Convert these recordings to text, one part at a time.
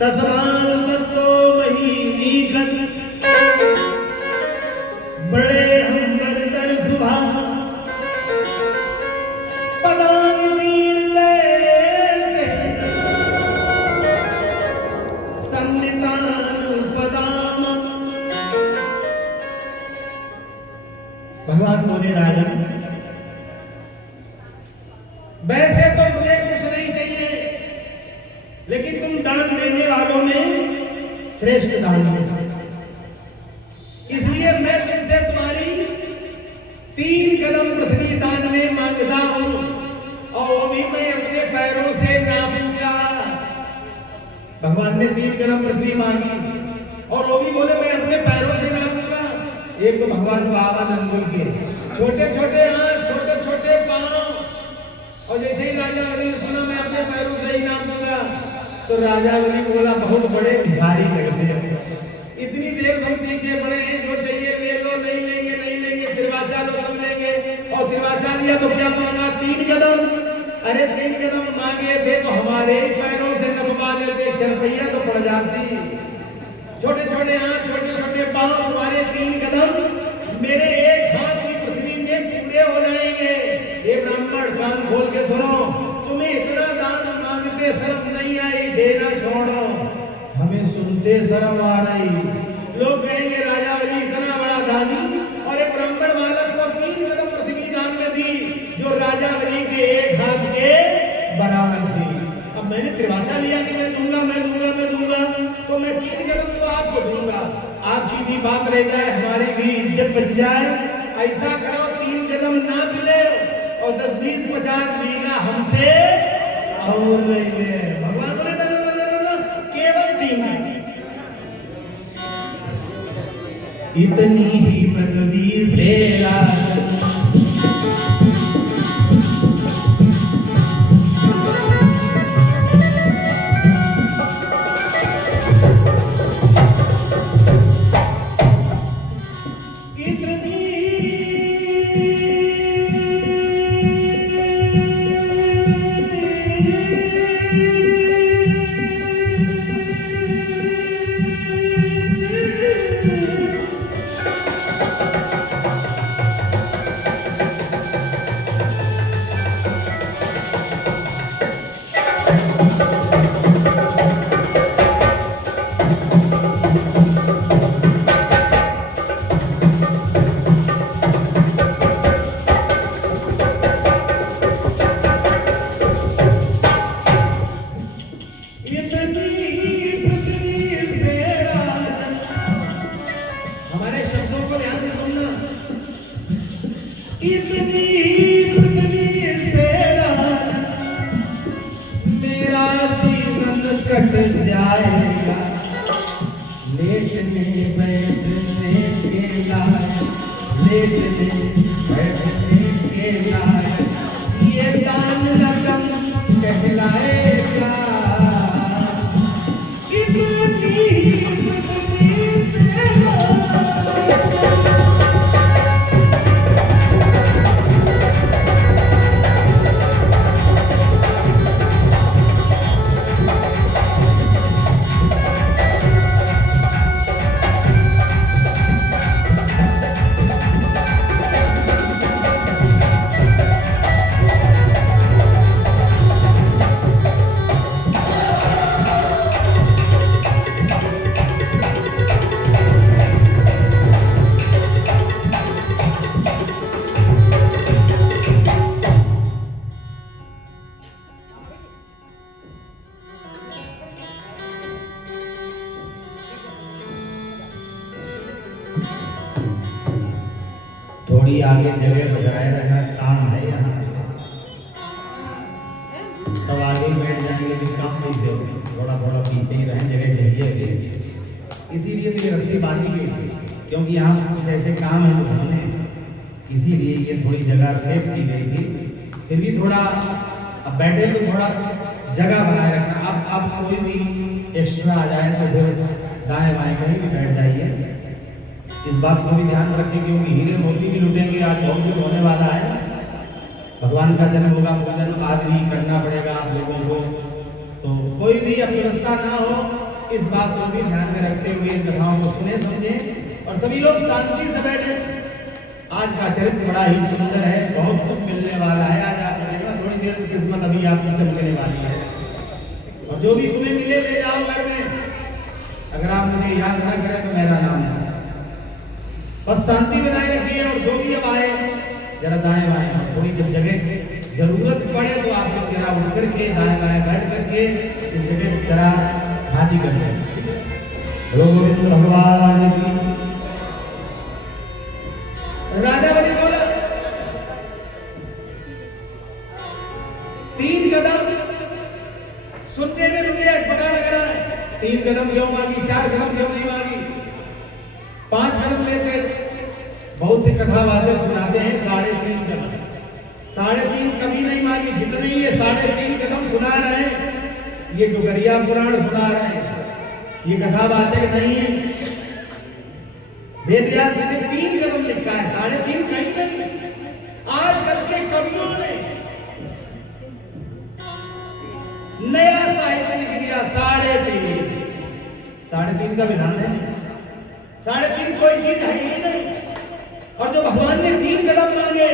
तस्मात् तत्तो महीनीगत बड़े हम्बर दर्दुभा पदानि पीड़ते सन्नितानुपदाम। भगवान बोले राजन, वैसे तो मुझे कुछ नहीं चाहिए, लेकिन तुम दान देने वालों में श्रेष्ठ दान हो, इसलिए मैं तुमसे तुम्हारी 3 कदम पृथ्वी दान में मांगता हूं, और वो भी मैं अपने पैरों से नापूंगा। भगवान ने 3 कदम पृथ्वी मांगी और वो भी बोले मैं अपने पैरों से नापूंगा। एक तो भगवान बाबा नंदुल के छोटे छोटे हाथ, छोटे छोटे पांव, और जैसे ही राजा बलि ने सुना मैं अपने पैरों से ही नापूंगा, तो राजा बलि बोला बहुत बड़े भिखारी लगते हैं, इतनी देर हम पीछे पड़े हैं, जो चाहिए ले लो, नहीं लेंगे नहीं लेंगे, तिरवाचा लो तब लेंगे, और तिरवाचा लिया तो क्या मांगा 3 कदम। अरे 3 कदम मांगे थे तो हमारे ही पैरों से नपवा लेते, चरपैया तो पड़ जाती। छोटे छोटे हाथ, छोटे छोटे पांव, तुम्हारे 3 कदम मेरे एक हाथ की पृथ्वी में पूरे हो जाएंगे। ये ब्राह्मण कान खोल के सुनो, तुम्हें इतना दान मांगते शर्म नहीं आई, देना छोड़ो, हमें सुनते शर्म आ रही। लोग कहेंगे राजा बलि इतना बड़ा दानी, और एक ब्राह्मण बालक को 3 कदम पृथ्वी दान में दी, जो राजा बलि के एक हाथ के बराबर थी। अब मैंने त्रिवाचा लिया कि मैं दूंगा मैं दूंगा मैं दूंगा, तो मैं 3 कदम तो आपको दूंगा, आपकी भी बात रह जाए, हमारी भी इज्जत बच जाए। ऐसा करो 3 कदम नाप ले और 10, 20, 50 बीघा हमसे और ले ले। भगवान बोले ना केवल 3, इतनी ही पृथ्वी से कट जाएगा, लेटने बैठने के लायक, लेटने बैठने के लायक ये दान रकम कहलाएगा। थोड़ी आगे जगह बजाए रहना काम है यहाँ, सब आगे बैठ जाएंगे भी काम नहीं से, थोड़ा थोड़ा पीछे ही रहें, जगह चाहिए। इसीलिए तो ये रस्सी बांधी गई थी, क्योंकि यहाँ कुछ ऐसे काम है जो होने, इसीलिए ये थोड़ी जगह सेव की गई थी। फिर भी थोड़ा अब बैठे तो थोड़ा जगह बनाए रखना। अब कोई भी एक्स्ट्रा आ जाए तो फिर दाएं बाएं कहीं भी बैठ जाइए, इस बात को भी ध्यान रखें, क्योंकि हीरे मोती भी लुटेंगे, आज बहुत कुछ होने वाला है। भगवान का जन्म होगा, पूजन आज भी करना पड़ेगा आप लोगों को, तो कोई भी अव्यवस्था ना हो, इस बात को भी ध्यान में रखते हुए इन कथाओं को सुने समझे और सभी लोग शांति से बैठे। आज का चरित्र बड़ा ही सुंदर है, बहुत कुछ मिलने वाला है। आज आप देखना थोड़ी देर में किस्मत अभी आपकी चमकने वाली है और जो भी तुम्हें मिले ले जाओ घर में। अगर आप मुझे याद ना करें तो मेरा नाम है, बस शांति बनाए रखिए। और जो भी अब आए जरा दाएं बाएं, थोड़ी जब जगह जरूरत पड़े तो आप लोग जरा उठ करके दाएं बाएं बैठ करके इस जगह जरा खाली कर लें। गोविंद भगवान की। राजा बलि बोला 3 कदम। सुनने में मुझे अटपटा लग रहा है, 3 कदम क्यों मांगी, 4 कदम क्यों नहीं मांगी, 5 कदम लेते। बहुत से कथावाचक सुनाते हैं 3.5 कदम। 3.5 कभी नहीं मांगी, जितने ये 3.5 कदम सुना रहे हैं ये डुगरिया पुराण सुना रहे हैं, ये कथावाचक नहीं है। वेद व्यास जी ने 3 कदम लिखा है, 3.5 कहीं नहीं। आजकल के कवियों ने नया साहित्य लिख दिया 3.5। 3.5 का विधान है नहीं, 3.5 कोई चीज है ही नहीं। और जो भगवान ने 3 कदम मांगे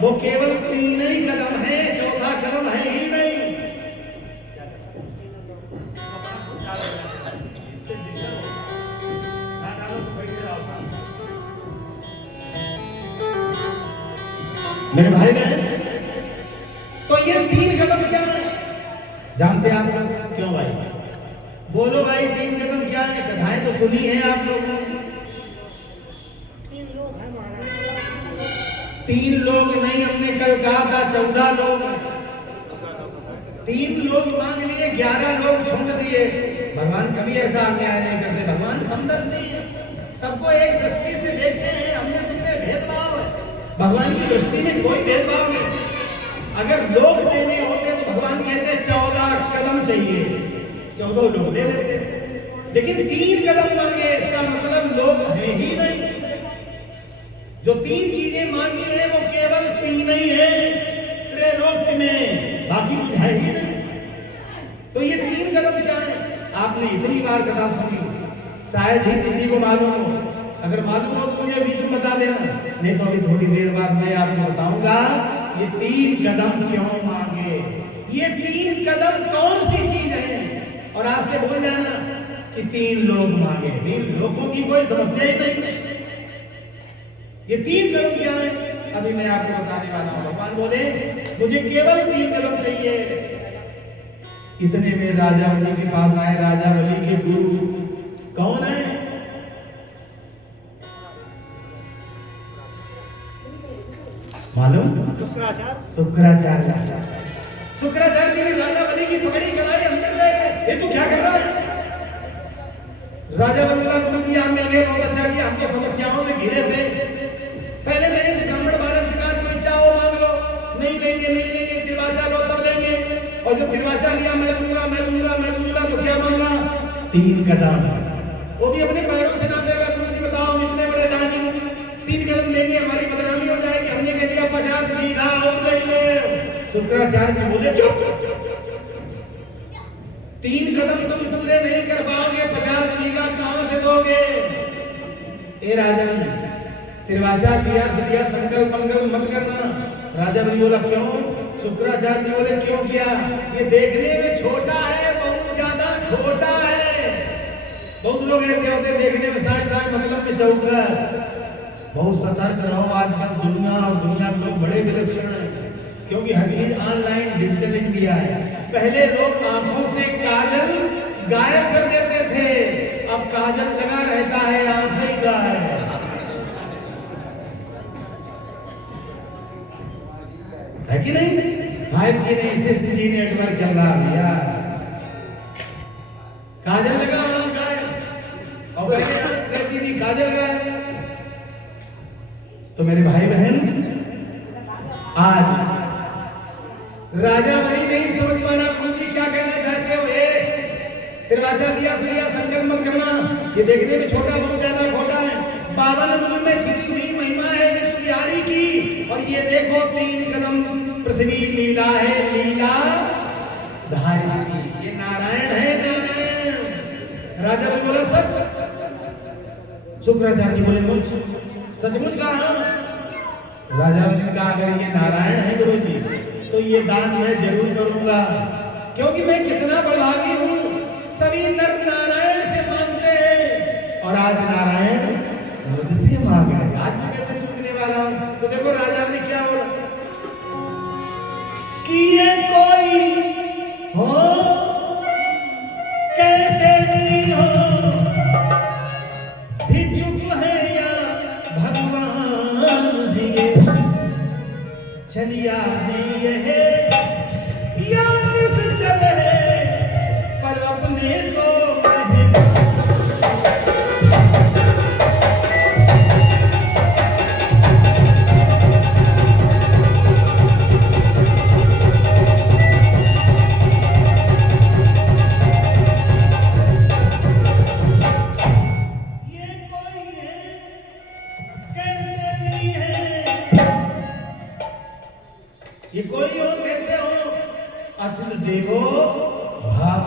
वो केवल 3 ही कदम है, 4था कदम है ही नहीं। मेरे भाई बहन, तो ये 3 कदम क्या है जानते आप लोग? क्यों भाई बोलो भाई, 3 कदम क्या है? कथाएं तो सुनी है आप लोगों ने। 3 लोग नहीं, हमने कल कहा था 14 लोग। 3 लोग मांग लिए, 11 लोग छोड़ दिए। भगवान कभी ऐसा अन्याय नहीं करते, भगवान समदर्शी है, सबको एक दृष्टि से देखते हैं। हमने तुमने भेदभाव है, भगवान की दृष्टि में कोई भेदभाव नहीं। अगर लोग देने होते तो भगवान कहते 14 कदम चाहिए, 14 लोग दे देते। लेकिन 3 कदम मांगे, इसका मतलब लोग है ही नहीं। जो 3 चीजें मांगी है वो केवल 3 ही है त्रैलोक्य में, बाकी कुछ है ही नहीं। तो ये 3 कदम क्या है? आपने इतनी बार कथा सुनी, शायद ही किसी को मालूम हो। अगर मालूम हो तो मुझे बीच में बता देना, नहीं तो अभी थोड़ी देर बाद मैं आपको बताऊंगा ये 3 कदम क्यों मांगे। ये 3 कदम कौन सी चीज है? और आज से बोल जाना कि 3 लोग मांगे, 3 लोगों की कोई समस्या ही नहीं। ये 3 कदम क्या है अभी मैं आपको बताने वाला हूं। भगवान बोले मुझे केवल 3 कदम चाहिए। इतने में राजा बलि के पास आए। राजा बलि के गुरु कौन है? मालूम? शुक्राचार्य। शुक्राचार्य जी ने राजा बलि की पगड़ी कराई, अंदर ले गए। ये तू क्या कर रहा है? राजा बलि जी हम मिल गए, बहुत अच्छा किया, हम तो समस्याओं से घिरे थे। पहले मैंने इस ब्राह्मण बालक से कहा कोई चाहो मांग लो, नहीं देंगे नहीं देंगे, तिरवाचा लो तब लेंगे। और जब तिरवाचा लिया मैं दूंगा मैं दूंगा मैं दूंगा, तो क्या मांगा? 3 कदम। वो भी अपने पैरों से नापेगा। गुरु जी बताओ इतने बड़े दानी 3 कदम देंगे, हमारी बदनामी हो जाएगी। हमने कह दिया 50 बीघा और ले लो। शुक्राचार्य जी बोले चुप, 3 कदम तुम पूरे नहीं कर पाओगे, 50 बीघा कहां से दोगे? ए राजन, तिरवाचा दिया सुदिया, संकल्प मंगल मत करना। राजा बलि बोला क्यों? शुक्राचार्य जी बोले क्यों किया? ये देखने में छोटा है, बहुत ज्यादा खोटा है। बहुत लोग ऐसे होते देखने में साए साए, मतलब में चौकर। बहुत सतर्क रहो, आजकल दुनिया और दुनिया के लोग बड़े विलक्षण हैं, क्योंकि हर चीज ऑनलाइन डिजिटल इंडिया है। पहले लोग आंखों से काजल गायब कर देते थे, अब काजल लगा रहता है, आंख ही गायब है। 5G ने SSG नेटवर्क चला दिया, काजल लगा आंख गायब, और रहती थी काजल गायब। तो मेरे भाई बहन, आज राजा बलि नहीं समझ पाना गुरु जी क्या कहना चाहते हो। तिरवाचा दिया सुनिया, संकल्प मत करना। ये देखने में छोटा, बहुत ज्यादा खोटा है। 52 अंगुल में छिपी हुई महिमा है विश्व बिहारी की। और ये देखो 3 कदम पृथ्वी लीला है, लीला धारी। ये नारायण है, नारायण राजा ने बोला सच। शुक्राचार्य जी बोले मुझ सचमुच कहा। राजा ने कहा अगर ये नारायण है गुरु जी तो ये दान मैं जरूर करूंगा, क्योंकि मैं कितना बड़भागी हूँ। सभी नर नारायण से मांगते हैं और आज नारायण मुझसे मांग रहे, आज मैं कैसे चूकने वाला हूँ। तो देखो राजा ने क्या बोला कि ये कोई हो कैसे भी हो, भिक्षुक है या भगवान दिए, छलिया दिए है या निश्चल है, पर अपने को ये कोई हो कैसे हो, अतिथि देवो भाव,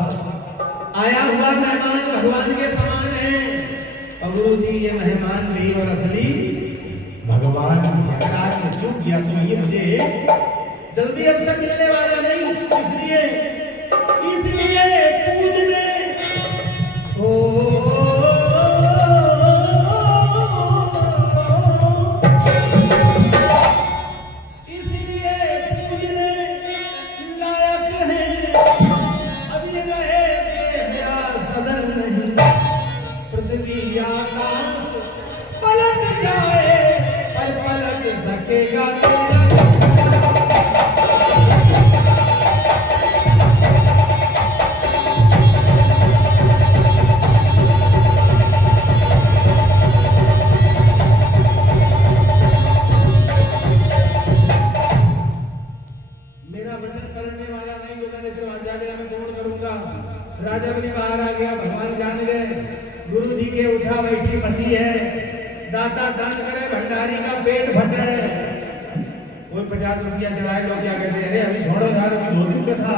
आया हुआ मेहमान भगवान के समान है। और गुरु जी ये मेहमान भी और असली भगवान भी। अगर आज मैं चूक गया तो ये मुझे जल्दी अवसर मिलने वाला नहीं, इसलिए पूजने पलट जाए पर पलट सकेगा मेरा वचन करने वाला नहीं, जो मैंने दरवाजा दिया मैं पूर्ण करूंगा। राजा भी बाहर आ गया, भगवान जान गए गुरु जी के उठा बैठी मची है, दाता दान करे भंडारी का पेट फटे। कोई 50 रुपया चढ़ाए, लोग क्या कहते हैं अरे अभी छोड़ो यार, अभी 2 दिन का था,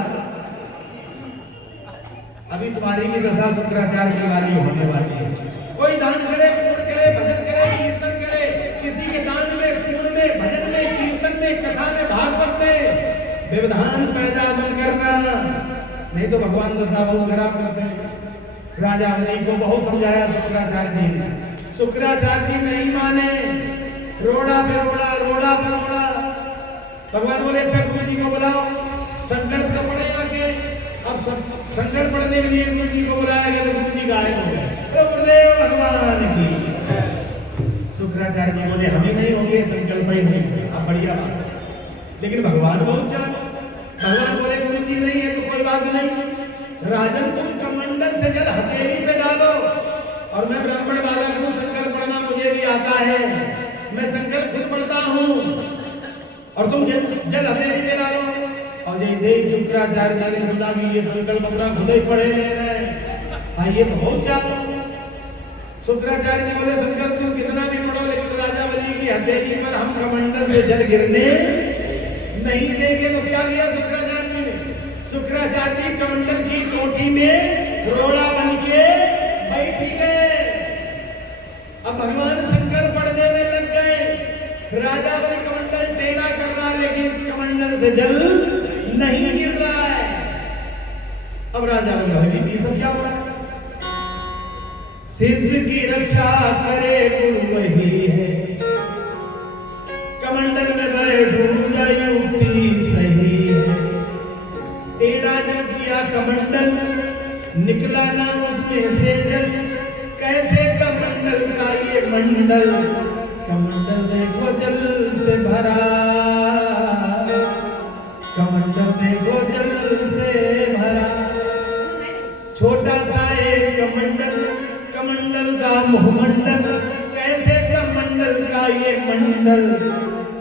अभी तुम्हारी भी दशा शुक्राचार्य की वाली होने वाली है। कोई दान करे, पूर्ण करे, भजन करे, कीर्तन करे, किसी के दान में, पूर्ण में, भजन में, कीर्तन में, कथा में, भागवत में व्यवधान पैदा मत करना, नहीं तो भगवान दशा बहुत खराब करते हैं। राजा ने को बहुत समझाया शुक्राचार्य जी ने, शुक्राचार्य जी नहीं माने, रोड़ा पे रोड़ा, रोड़ा पे रोड़ा। भगवान बोले अच्छा गुरु जी को बुलाओ, संकल्प तो पड़े आगे। अब संकल्प पढ़ने के लिए गुरु जी को बुलाया गया तो गुरु जी गायब हो गए। तो गुरुदेव भगवान की। शुक्राचार्य जी बोले हम ही नहीं होंगे, संकल्प ही नहीं। अब बढ़िया बात, लेकिन भगवान बहुत चाहे। भगवान बोले गुरु जी नहीं है तो कोई बात नहीं, राजन तुम कमंडल से जल हथेली पे डालो, और मैं ब्राह्मण बालक हूँ, संकल्प पढ़ना मुझे भी आता है, मैं संकल्प खुद पढ़ता हूँ, और तुम जल हथेली पे डालो। और जैसे ही शुक्राचार्य जी ने सुना कि ये संकल्प अपना खुद ही पढ़े ले रहे हैं, ये तो बहुत चाहता। शुक्राचार्य जी बोले संकल्प तुम कितना भी पढ़ो, लेकिन राजा बलि की हथेली पर हम कमंडल से जल गिरने नहीं देंगे। तो क्या किया शुक्राचार्य जी ने, शुक्राचार्य जी कमंडल की टोटी में रोड़ा बन के बैठ गए। अब भगवान शंकर पढ़ने में लग गए। राजा बलि कमंडल टेढ़ा कर रहा है, लेकिन कमंडल से जल नहीं गिर रहा है। अब राजा बलि भयभीत, सब क्या हो रहा है? शिष्य की रक्षा करे गुरु वही है, कमंडल में बैठूं या युक्ति सही है। टेढ़ा जब किया कमंडल, निकला ना उसमें से जल, कैसे कमंडल का ये मंडल, कमंडल देखो जल से भरा, कमंडल देखो जल से भरा। छोटा सा एक कमंडल, कमंडल का मुखमंडल, कैसे कमंडल का ये मंडल,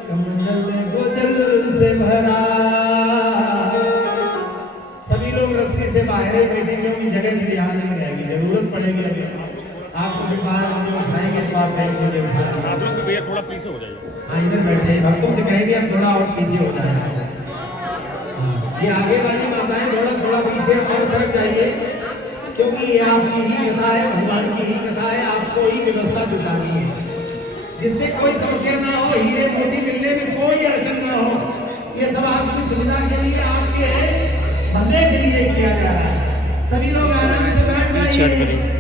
कमंडल देखो जल से भरा। सभी लोग रस्सी से बाहर ही बैठेंगे, क्योंकि जगह की ध्यान नहीं रहेगी, जरूरत पड़ेगी। अभी आपको भी बाहर हम उठाएंगे तो आप कहेंगे मुझे उठा दीजिए। भैया थोड़ा पीछे हो जाइए, हाँ इधर बैठे, भक्तों से कहेंगे हम थोड़ा और पीछे हो जाए। ये आगे वाली माताएं थोड़ा थोड़ा पीछे और सरक जाइए, क्योंकि ये आपकी ही कथा है, भगवान की ही कथा है, आपको ही व्यवस्था जुटानी है, जिससे कोई समस्या ना हो, हीरे मोती मिलने में कोई अड़चन ना हो। ये सब आपकी सुविधा के लिए, आपके भले के लिए किया जा रहा है। सभी लोग आराम से बैठ जाइए।